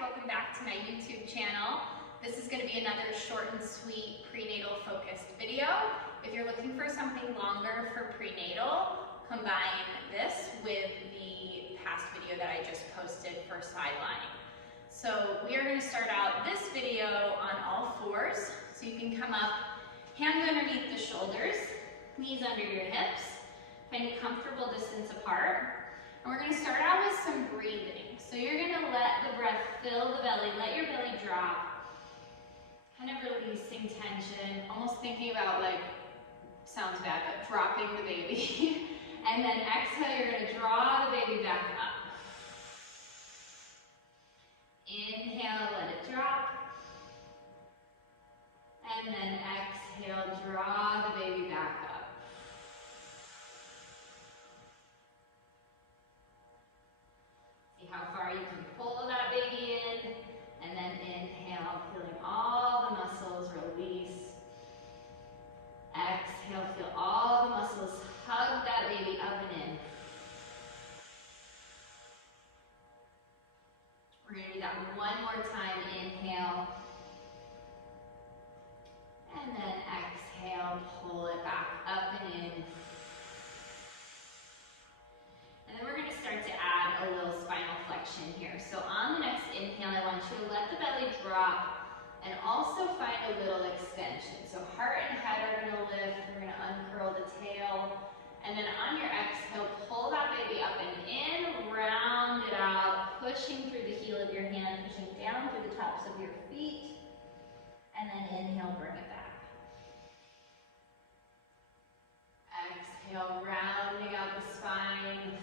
welcome back to my YouTube channel. This is going to be another short and sweet prenatal focused video. If you're looking for something longer for prenatal, combine this with the past video that I just posted for sidelining. So we are going to start out this video on all fours. So you can come up, hands underneath the shoulders, knees under your hips, find a comfortable distance apart. And we're going to start out with some breathing. So you're going to let the breath fill the belly, let your belly drop, kind of releasing tension, almost thinking about, like, sounds bad, but dropping the baby. And then exhale, you're going to draw the baby back up. Inhale, let it drop. And then exhale, draw the baby back up. How far you can pull that baby in, and then inhale, feeling all the muscles release. Exhale, feel all the muscles hug that baby up and in. We're going to do that one more time. Inhale, and then exhale, pull it back up and in. And then we're going to start to add a little spinal flexion here. So on the next inhale, I want you to let the belly drop and also find a little extension. So heart and head are going to lift. We're going to uncurl the tail. And then on your exhale, pull that baby up and in, round it out, pushing through the heel of your hand, pushing down through the tops of your feet. And then inhale, bring it back. Exhale, rounding out the spine.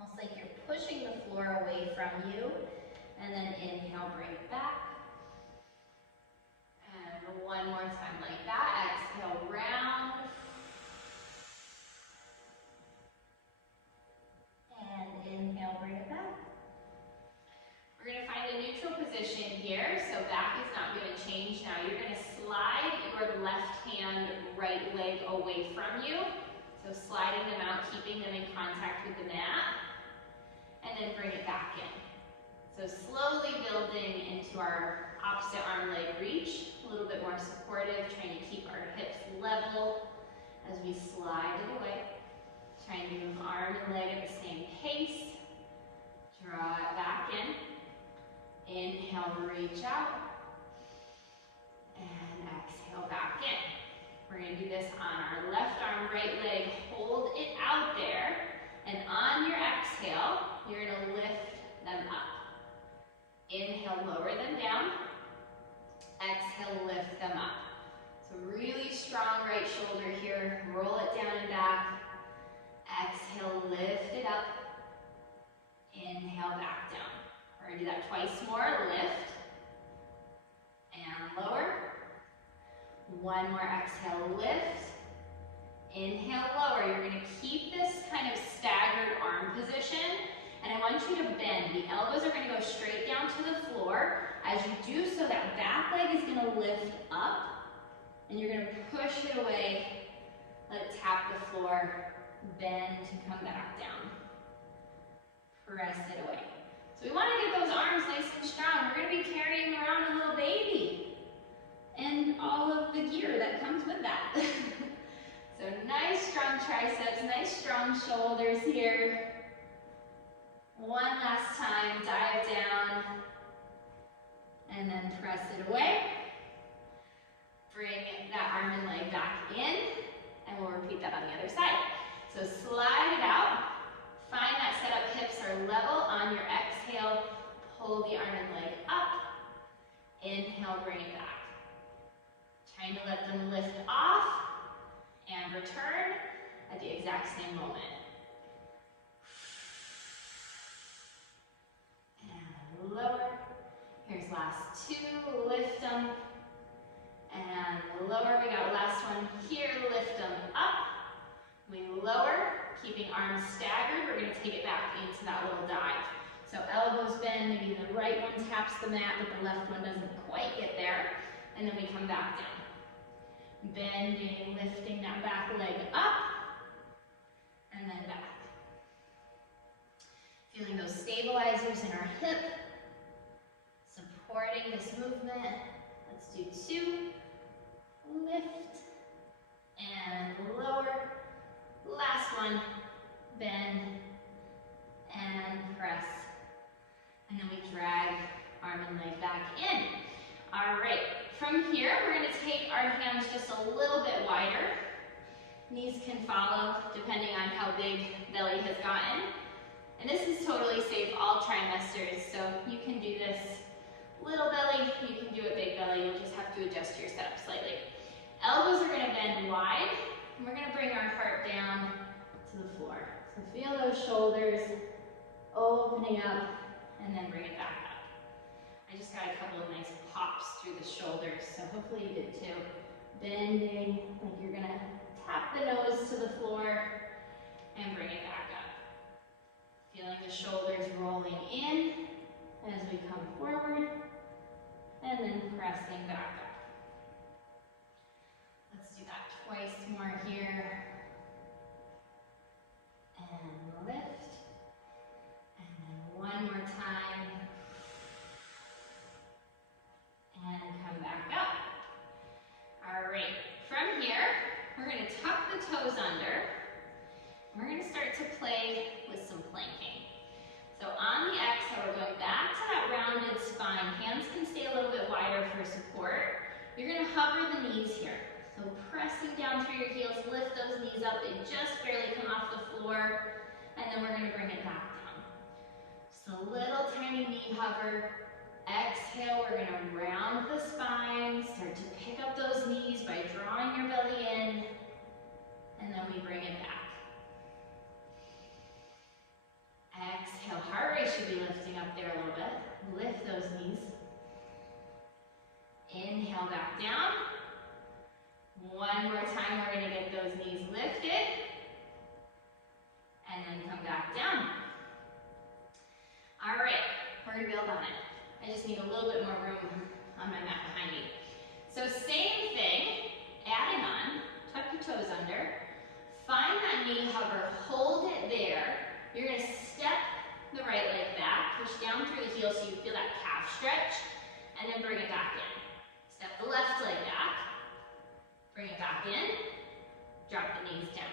Almost like you're pushing the floor away from you. And then inhale, bring it back. And one more time like that. Exhale, round. And inhale, bring it back. We're going to find a neutral position here. So back is not going to change now. You're going to slide your left hand, right leg away from you. So sliding them out, keeping them in contact with the mat. And then bring it back in. So slowly building into our opposite arm leg reach, a little bit more supportive, trying to keep our hips level as we slide it away. Trying to move arm and leg at the same pace. Draw it back in. Inhale, reach out. And exhale, back in. We're going to do this on our left arm, right leg. Hold it out there. And on your exhale, you're going to lift them up. Inhale, lower them down. Exhale, lift them up. So really strong right shoulder here. Roll it down and back. Exhale, lift it up. Inhale, back down. We're going to do that twice more. Lift. And lower. One more exhale, lift. Inhale, lower. You're going to keep this kind of staggered arm position. And I want you to bend. The elbows are going to go straight down to the floor. As you do so, that back leg is going to lift up. And you're going to push it away. Let it tap the floor. Bend to come back down. Press it away. So we want to get those arms nice and strong. We're going to be carrying around a little baby. And all of the gear that comes with that. So nice strong triceps, nice strong shoulders here. One last time, dive down. And then press it away. Bring that arm and leg back in. And we'll repeat that on the other side. So slide it out. Find that setup, hips are level. On your exhale, pull the arm and leg up. Inhale, bring it back. Trying to let them lift off and return at the exact same moment. And lower. Here's last two. Lift them. And lower. We got last one here. Lift them up. We lower, keeping arms staggered. We're going to take it back into that little dive. So elbows bend. Maybe the right one taps the mat, but the left one doesn't quite get there. And then we come back down. Bending, lifting that back leg up, and then back. stabilizers in our hip, supporting this movement. Let's do 2. Lift and lower. Last one. Bend and press. And then we drag arm and leg back in. All right. From here, we're going to take our hands just a little bit wider. Knees can follow depending on how big belly has gotten. And this is totally safe all trimesters, so you can do this little belly, you can do it big belly, you'll just have to adjust your setup slightly. Elbows are going to bend wide, and we're going to bring our heart down to the floor. So feel those shoulders opening up, and then bring it back up. I just got a couple of nice pops through the shoulders, so hopefully you did too. Bending, like you're going to tap the nose to the floor, and bring it back up. Feeling the shoulders rolling in as we come forward, and then pressing back up. Let's do that twice more here. And lift. And then one more time. And come back up. All right, from here, we're going to tuck the toes under. We're going to start to play with some planking. So on the exhale, we're going back to that rounded spine. Hands can stay a little bit wider for support. You're going to hover the knees here. So pressing down through your heels, lift those knees up. They just barely come off the floor. And then we're going to bring it back down. So little tiny knee hover. Exhale, we're going to round the spine. Start to pick up those knees by drawing your belly in. And then we bring it back. Exhale, heart rate should be lifting up there a little bit. Lift those knees. Inhale back down. One more time, we're going to get those knees lifted. And then come back down. All right, we're going to build on it. I just need a little bit more room on my mat behind me. So same thing, adding on, tuck your toes under. Find that knee hover, hold it there. You're going to step the right leg back, push down through the heel so you feel that calf stretch, and then bring it back in. Step the left leg back, bring it back in, drop the knees down.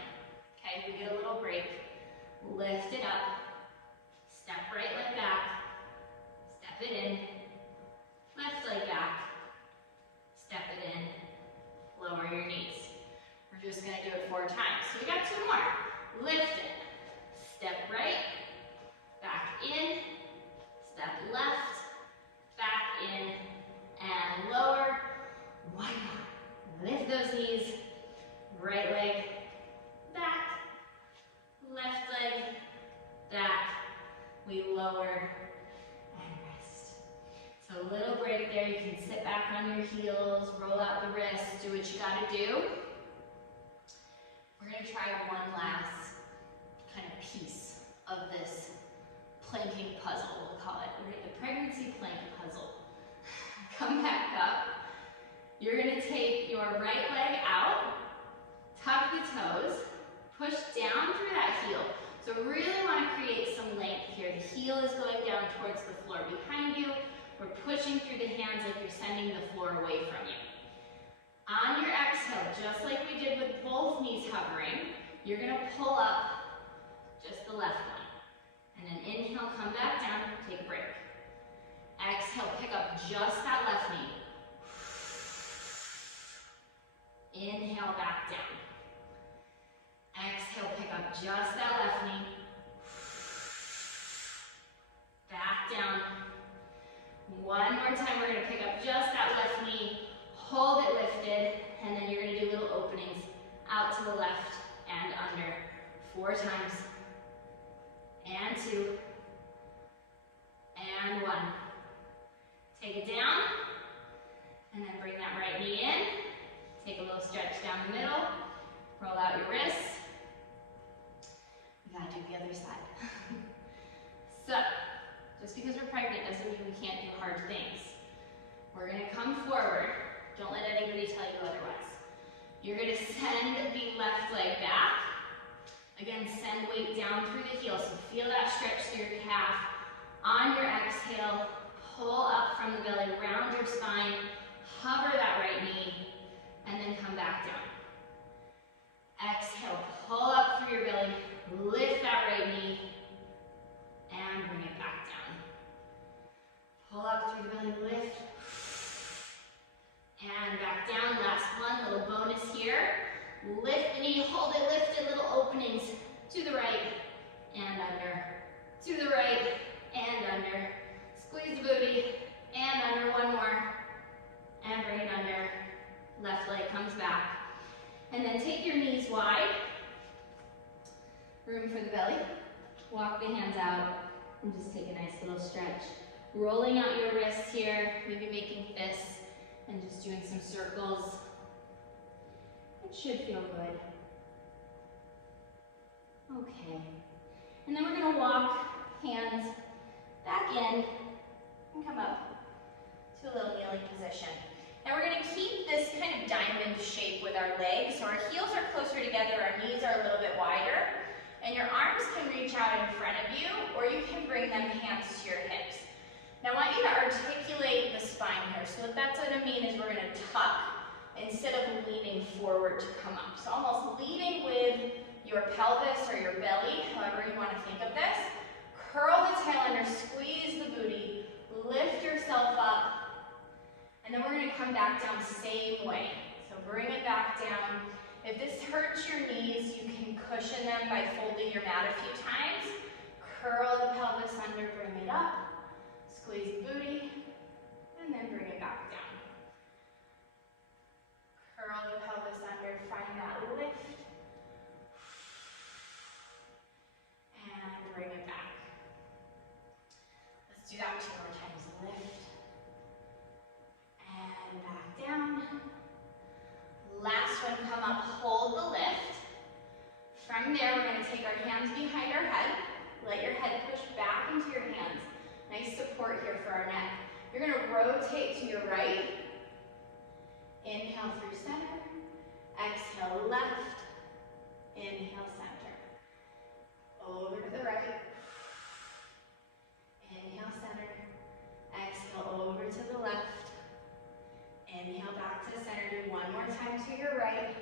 Okay, we get a little break. Lift it up, step right leg back, step it in, left leg back, step it in, lower your knees. We're just going to do it 4 times. So we got 2 more. Lift it. Step right, back in, step left, back in, and lower. 1 more. Lift those knees, right leg, back, left leg, back. We lower and rest. So a little break there. You can sit back on your heels, roll out the wrists, do what you got to do. We're going to try one last kind of piece of this planking puzzle, we'll call it. We're the pregnancy plank puzzle. Come back up. You're going to take your right leg out, tuck the toes, push down through that heel. So really want to create some length here. The heel is going down towards the floor behind you. We're pushing through the hands like you're sending the floor away from you. On your exhale, just like we did with both knees hovering, you're going to pull up just the left one. And then inhale, come back down, take a break. Exhale, pick up just that left knee. Inhale, back down. Exhale, pick up just that left knee. Back down. One more time, we're going to pick up just that left knee. Hold it lifted, and then you're going to do little openings out to the left and under 4 times. And 2. And 1. Take it down, and then bring that right knee in. Take a little stretch down the middle. Roll out your wrists. We gotta do the other side. So, just because we're pregnant doesn't mean we can't do hard things. We're gonna come forward. Don't let anybody tell you otherwise. You're gonna send the left leg back. Again, send weight down through the heel. So feel that stretch through your calf On your exhale, pull up from the belly, round your spine, hover that right knee, and then come back down. Exhale, pull up through your belly, lift that right knee, and bring it back down. Pull up through the belly, lift, and back down. Last one, little bonus here. Lift the knee, hold it, lift it, little openings to the right and under, to the right and under. Squeeze the booty and under, one more, and bring it under. Left leg comes back. And then take your knees wide, room for the belly. Walk the hands out and just take a nice little stretch. Rolling out your wrists here, maybe making fists and just doing some circles. It should feel good. Okay. And then we're gonna walk hands back in and come up to a little kneeling position. Now we're gonna keep this kind of diamond shape with our legs. So our heels are closer together, our knees are a little bit wider, and your arms can reach out in front of you, or you can bring them hands to your hips. Now I want you to articulate the spine here. So what that's gonna mean is we're gonna tuck instead of leaning forward to come up. So almost leading with your pelvis or your belly, however you want to think of this. Curl the tail under, squeeze the booty, lift yourself up, and then we're going to come back down same way. So bring it back down. If this hurts your knees, you can cushion them by folding your mat a few times. Curl the pelvis under, bring it up, squeeze the booty, and then bring it back down. Curl the pelvis under, find that lift, and bring it back. Let's do that 2 more times. Lift, and back down. Last one, come up, hold the lift. From there, we're going to take our hands behind our head. Let your head push back into your hands. Nice support here for our neck. You're going to rotate to your right. Inhale through center. Exhale left. Inhale center. Over to the right. Inhale center. Exhale over to the left. Inhale back to center. Do one more time to your right.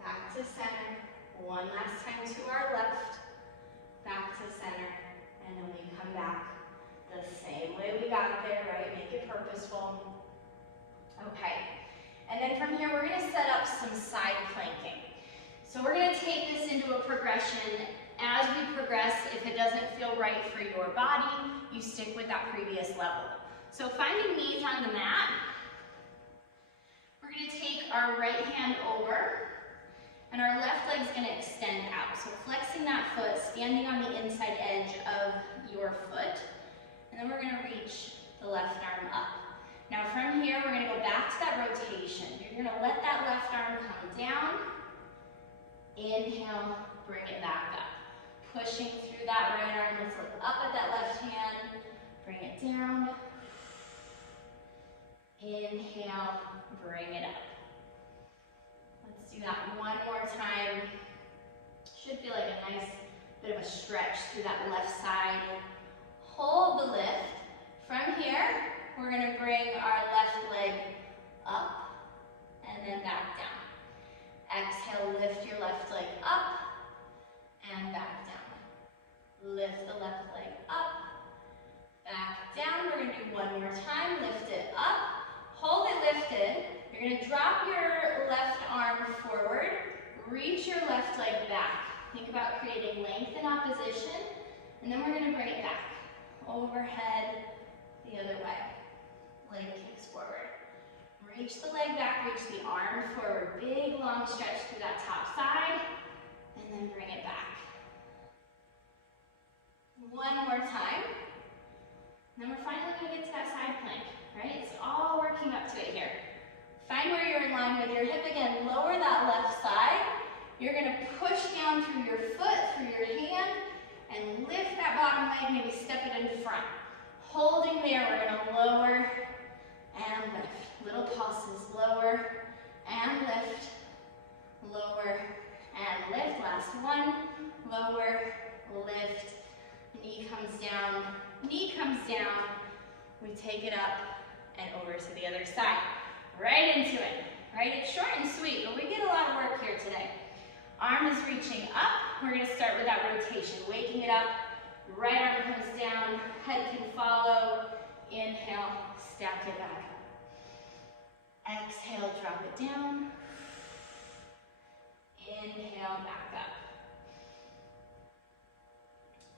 Back to center. One last time to our left. Back to center. And then we come back the same way we got there, right? Make it purposeful. Okay. And then from here, we're going to set up some side planking. So we're going to take this into a progression. As we progress, if it doesn't feel right for your body, you stick with that previous level. So finding knees on the mat, we're going to take our right hand over, and our left leg's going to extend out. So flexing that foot, standing on the inside edge of your foot, and then we're going to reach the left arm up. Now from here, we're going to go back to that rotation. You're going to let that left arm come down. Inhale, bring it back up. Pushing through that right arm, let's look up at that left hand. Bring it down. Inhale, bring it up. Let's do that one more time. Should feel like a nice bit of a stretch through that left side. Hold the lift. From here, we're going to bring our left leg up and then back down. Exhale, lift your left leg up and back down. Lift the left leg up, back down. We're going to do one more time. Lift it up. Hold it lifted. You're going to drop your left arm forward. Reach your left leg back. Think about creating length in opposition. And then we're going to bring it back. Overhead, the other way. Leg kicks forward. Reach the leg back, reach the arm forward. Big, long stretch through that top side. And then bring it back. One more time. And then we're finally going to get to that side plank, right? It's all working up to it here. Find where you're in line with your hip again. Lower that left side. You're going to push down through your foot, through your hand, and lift that bottom leg, maybe step it in front. Holding there, we're going to lower and lift. Little pulses, lower and lift, lower and lift. Last one, lower, lift. And knee comes down, we take it up and over to the other side. Right into it, right? It's short and sweet, but we get a lot of work here today. Arm is reaching up. We're gonna start with that rotation, waking it up. Right arm comes down, head can follow. Inhale, stack it back up. Exhale, drop it down. Inhale, back up.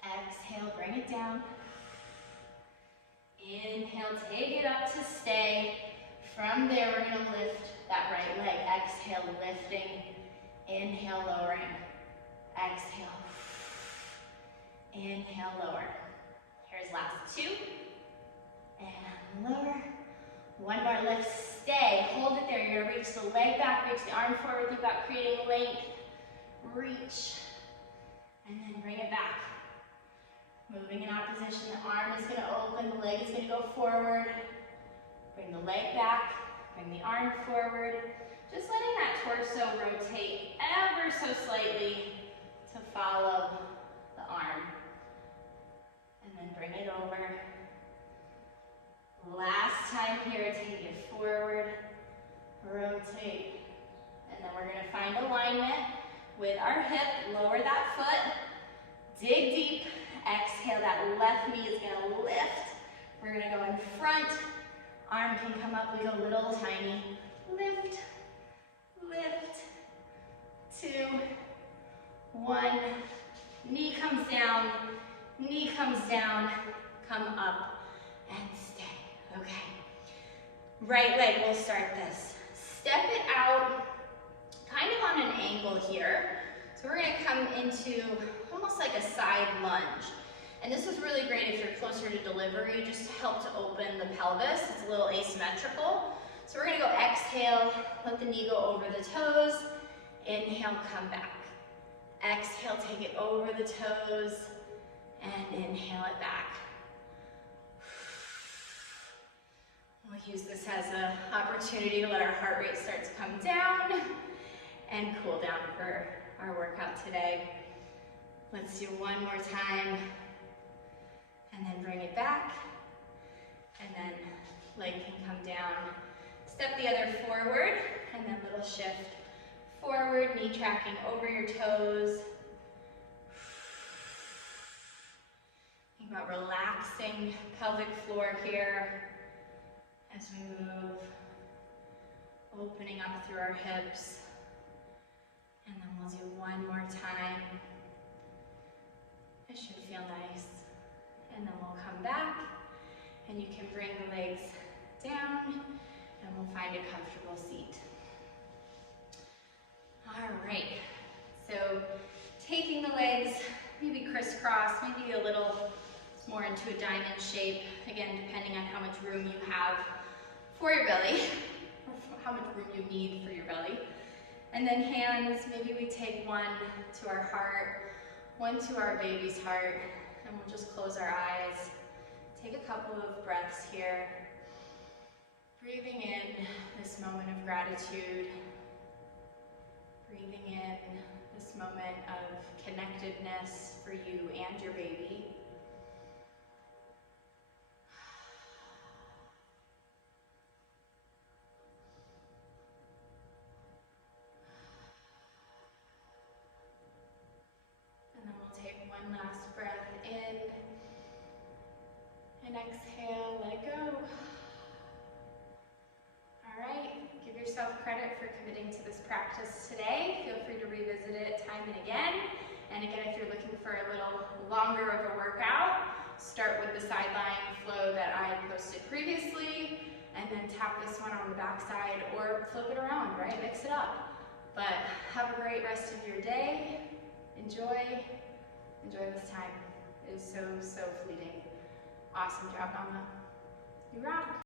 Exhale, bring it down. Inhale, take it up to stay. From there, we're gonna lift that right leg. Exhale, lifting. Inhale, lowering. Exhale. Inhale, lower. Here's last two. And lower. One more lift, stay. Hold it there. You're gonna reach the leg back, reach the arm forward. Think about creating length. Reach. And then bring it back. Moving in opposition, the arm is gonna open, the leg is gonna go forward. Bring the leg back, bring the arm forward. Just letting that torso rotate ever so slightly to follow the arm. And then bring it over. Last time here, take it forward, rotate. And then we're gonna find alignment with our hip, lower that foot, dig deep, exhale, that left knee is gonna lift. We're gonna go in front, arm can come up, we go little tiny, lift, lift, 2, 1, knee comes down, come up and stay, okay. Right leg, we'll start this. Step it out, kind of on an angle here. So we're gonna come into almost like a side lunge. And this is really great if you're closer to delivery, just to help to open the pelvis. It's a little asymmetrical. So we're gonna go exhale, let the knee go over the toes. Inhale, come back. Exhale, take it over the toes, and inhale it back. We'll use this as an opportunity to let our heart rate start to come down and cool down for our workout today. Let's do one more time, and then bring it back, and then leg can come down. Step the other forward, and then little shift forward, knee tracking over your toes. Think about relaxing pelvic floor here as we move, opening up through our hips. And then we'll do one more time. It should feel nice. And then we'll come back, and you can bring the legs down, and we'll find a comfortable seat. All right, so taking the legs, maybe crisscross, maybe a little more into a diamond shape, again, depending on how much room you have for your belly, or how much room you need for your belly. And then hands, maybe we take one to our heart, one to our baby's heart, and we'll just close our eyes. Take a couple of breaths here. Breathing in this moment of gratitude. Breathing in this moment of connectedness for you and your baby. One last breath in, and exhale, let go. All right, give yourself credit for committing to this practice today. Feel free to revisit it time and again. And again, if you're looking for a little longer of a workout, start with the sideline flow that I posted previously, and then tap this one on the back side, or flip it around, right? Mix it up. But have a great rest of your day. Enjoy this time. It is so, so fleeting. Awesome job, Mama. You rock.